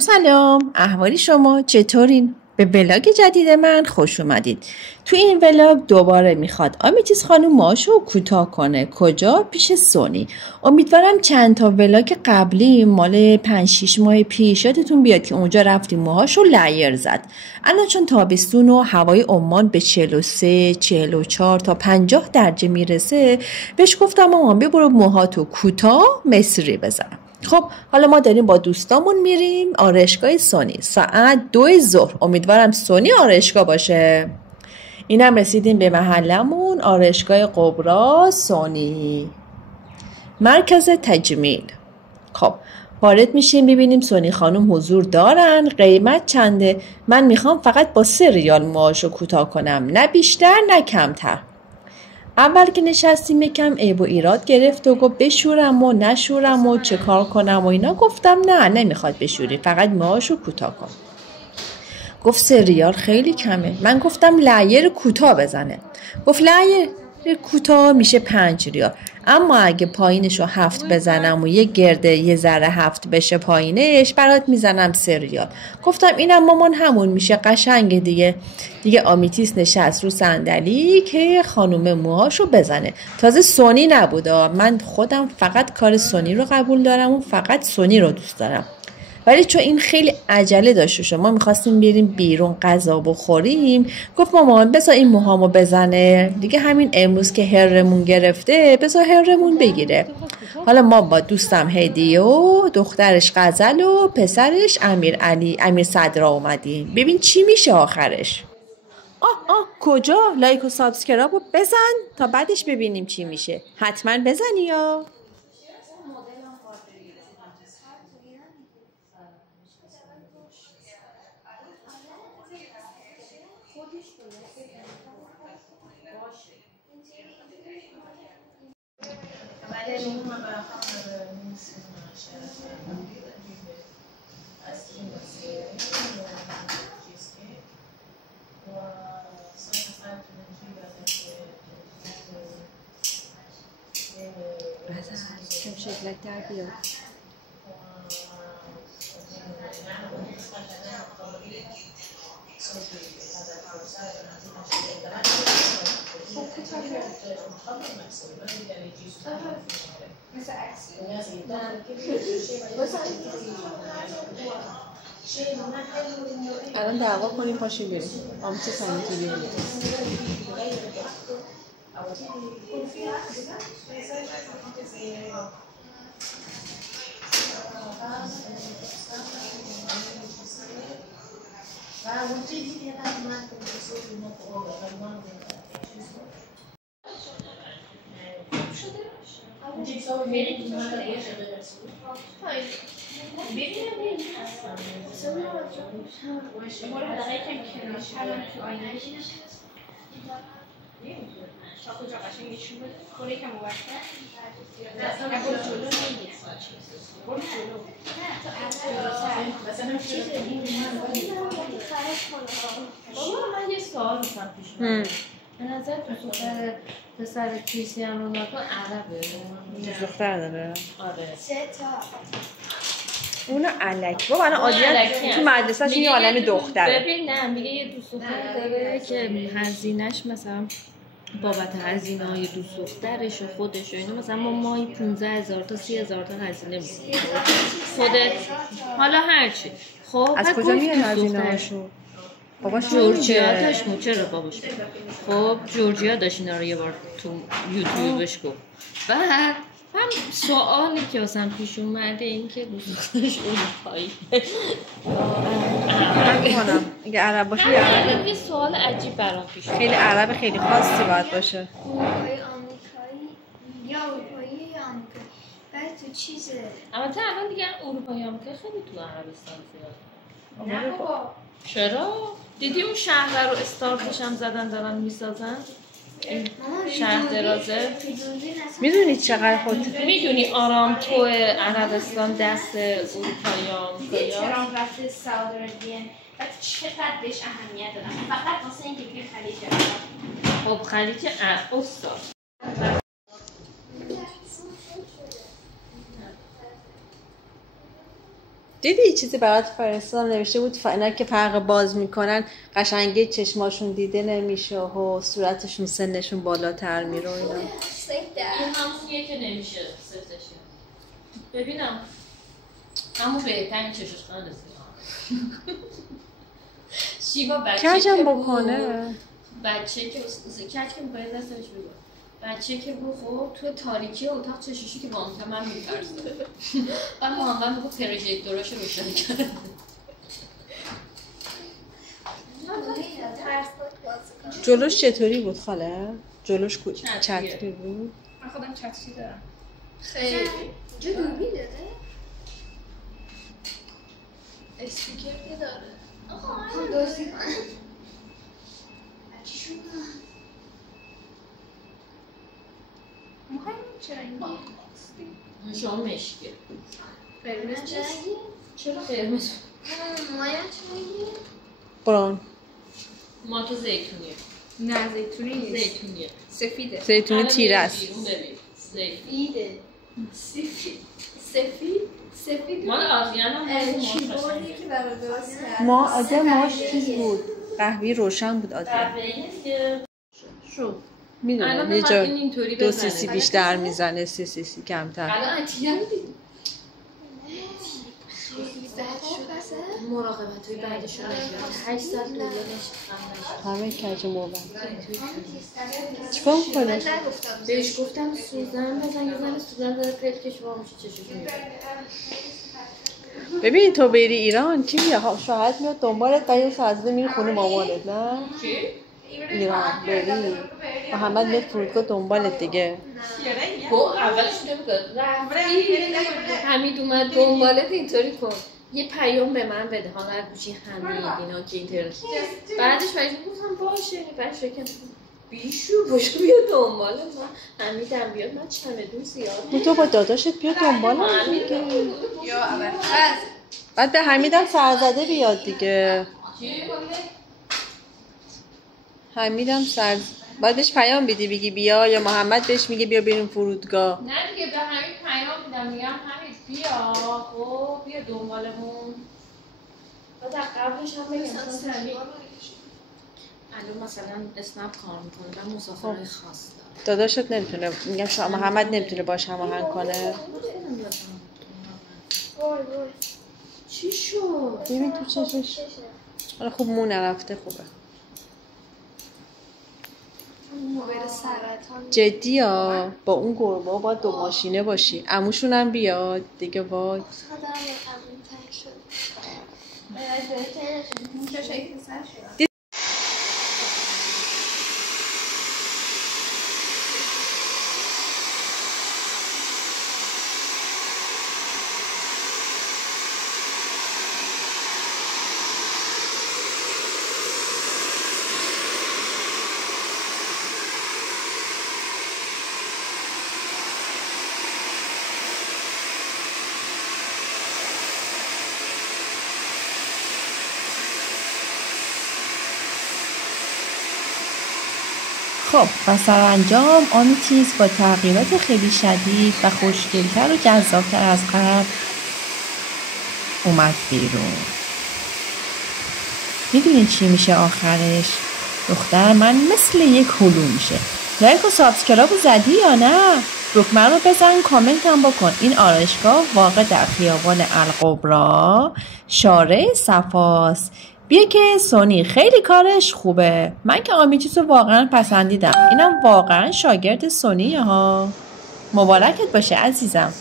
سلام، احوالی شما چطورین؟ به ولاگ جدید من خوش اومدید. تو این ولاگ دوباره میخواد آمیتیس خانم موهاشو کوتاه کنه. کجا؟ پیش سونی. امیدوارم چند تا ولاگ قبلی مال 5-6 ماه پیش یادتون بیاد که اونجا رفتیم موهاشو لایر زد. الان چون تابستون و هوای عمان به 43 44 تا 50 درجه میرسه، بهش گفتم مامان برو موهاتو کوتاه مصری بزن. خب حالا ما داریم با دوستامون میریم آرایشگاه سونی ساعت 2 ظهر. امیدوارم سونی آرایشگاه باشه. اینم رسیدیم به محلمون، آرایشگاه قبرا سونی، مرکز تجمیل. خب وارد میشیم ببینیم سونی خانم حضور دارن، قیمت چنده. من میخوام فقط با 3 ریال موهاشو کوتاه کنم، نه بیشتر نه کمتر. اول که نشستیم یکم عیب و ایراد گرفت و گفت بشورم و نشورم و چه کار کنم و اینا. گفتم نه نمیخواد بشوری، فقط موهاشو کوتاه کن. گفت 3 ریال خیلی کمه. من گفتم لایر کوتاه بزنه. گفت لایر کوتاه میشه 5 ریال، اما اگه پایینشو 7 بزنم و یه گرده یه ذره 7 بشه پایینش برات میزنم 3 ریال. گفتم اینم مامان همون میشه، قشنگه دیگه آمیتیس نشست رو صندلی که خانوم موهاشو بزنه. تازه سونی نبوده، من خودم فقط کار سونی رو قبول دارم و فقط سونی رو دوست دارم. ولی چون این خیلی عجله داشت شما میخواستیم بریم بیرون غذا بخوریم، گفت مامان بذار این موهامو بزنه دیگه، همین امروز که هرمون گرفته بذار هرمون بگیره. حالا ما با دوستم هدیه و دخترش غزل و پسرش امیر صدرا اومدیم. ببین چی میشه آخرش. کجا؟ لایک و سابسکرایب رو بزن تا بعدش ببینیم چی میشه. حتما بزنی یا کم شکلک در بیاد. الان دعوا کنیم پاشیم بریم. آمچه سانی که بیریم. به نظر پسر کریستیانو رونالدو عربه. دختر داره. آره. 3 تا. اونو الک بابا الان عادیه تو مدرسه‌ش یه عالمه دختره. ببین نه میگه یه دوست دختر داره که هزینه‌اش مثلا بابت هزینه‌های دوست دخترش و خودش و اینا مثلا ما ماهی 15000 تا 30000 تا هزینه می‌کنیم. خودت حالا هرچی. خب از کجا میاد هزینه‌اشو؟ باباش جورجیا داشت. چرا باباش؟ خب جورجیا داشت اینا رو یه بار تو یوتیوبش گفت. بعد هم سوالی که اصلا پیش اومده این که دوستش اروپایی کنم اگه عرب باشه یا عرب. این سوال عجیب برام پیش اومد. خیلی عرب خیلی خاصی باید باشه. آمریکایی یا اروپایی یا آمریکایی. بعد تو چیزه. اما تا الان دیگه اروپایی آمریکایی خیلی تو عربستان زیاد. نه بابا. چرا؟ دیدی اون شهر رو استارتش هم زدن دارن میسازن؟ شهر درازه. میدونی چقدر خود میدونی آرامکو عربستان دست اروپایی آمریکایی ها؟ تهران رفته سعودی عربیه. بعد چقدر بهش اهمیت دادم. فقط واسه اینکه بگه خلیج عرب. خب خلیج استاد. دیدی چیزی برات فرستادم نوشته بود اینا که فرق باز میکنن قشنگی چشماشون دیده نمیشه و صورتشون سنشون بالاتر میره و اینا. این همونیه که نمیشه ستش. ببینم همون بهترین چشش خانه شیوا بچه کجم بکنه بچه که کج که باید دستش بگو بچه که بود خب تو تاریکی اتاق چششی که با اون من میترسه و محمد بگو پروژکتوراشو روشن کرد. جلوش چطوری بود خاله؟ جلوش چتری بود؟ من خودم چتری دارم. خیلی جو دوربین داره؟ اسپیکر که داره. آها دوستی کنم. چی شد؟ مهم چرا این شما مشکه قرمز چرنگی؟ چرا قرمز؟ مایم چرنگی؟ بران ما تو زیتونیه. نه زیتونی نیست. زیتونیه. سفیده. زیتونی تیره است. سفیده. سفید مال آزیان هم کیبوردی که برای درست کرد. ما آده ماش چیز بود قهوه‌ای روشن بود آده شو میدونم یه جا 2 cc بیشتر میزنه 3 cc کمتر. الان اتیه شده مراقبت های بعدشون 8 ساعت دولتش همه کج موبن چیکار میکنه؟ بهش گفتم سوزن بزن یه زن سوزن داره پلکش وا میشه چشش میره. ببین تو بری ایران کی میاد شاید میاد دنبالت تا یه ساعت میری خونه مامانت نه؟ چی؟ ایران بری محمد میاد فرودگاه دنبالت دیگه. خب اولش نمیگه رفتی حمید اومد دنبالت اینطوری کن یه پیام به من بده حالا از گوشی حمید اینا که اینترنت بعدش گفتم باشه بعدش فکر بیشو باشه بیا دنبال ما حمیدم بیاد من چمدون زیاد تو با داداشت بیا دنبالم دیگه یا اول بعد به حمیدم سرزده بیاد دیگه. حمیدم بعد بهش پیام بدی بگی بیا یا محمد بهش میگه بیا بریم فرودگاه. نه دیگه به حمید پیام میدم میگم حمید بیا خب بیا دنبالمون بعد قبلش هم بگم مثلا حمید الان مثلا اسنپ کار میکنه و مسافرهای خاص داره داداشت نمیتونه میگم شما محمد نمیتونه باش هماهنگ کنه. چی شد؟ ببین تو چشش حالا خوب مو نرفته خوبه موبایل سرطان جدی ها با اون گربا باید 2 ماشینه باشی عموشون هم بیاد دیگه وای خودم یکم تنگ شد خب و سرانجام آمیتیز با تغییرات خیلی شدید و خوشگلتر و جذابتر از قبل اومد بیرون. میدونین چی میشه آخرش؟ دختر من مثل یک هلو میشه. لایک و سابسکرایب زدی یا نه؟ دکمه رو بزن کامنت هم بکن. این آرایشگاه واقع در خیابان القبرا شارع صفاست. بیا که سونی خیلی کارش خوبه. من که آمیتیز رو واقعا پسندیدم. اینم واقعا شاگرد سونیه ها. مبارکت باشه عزیزم.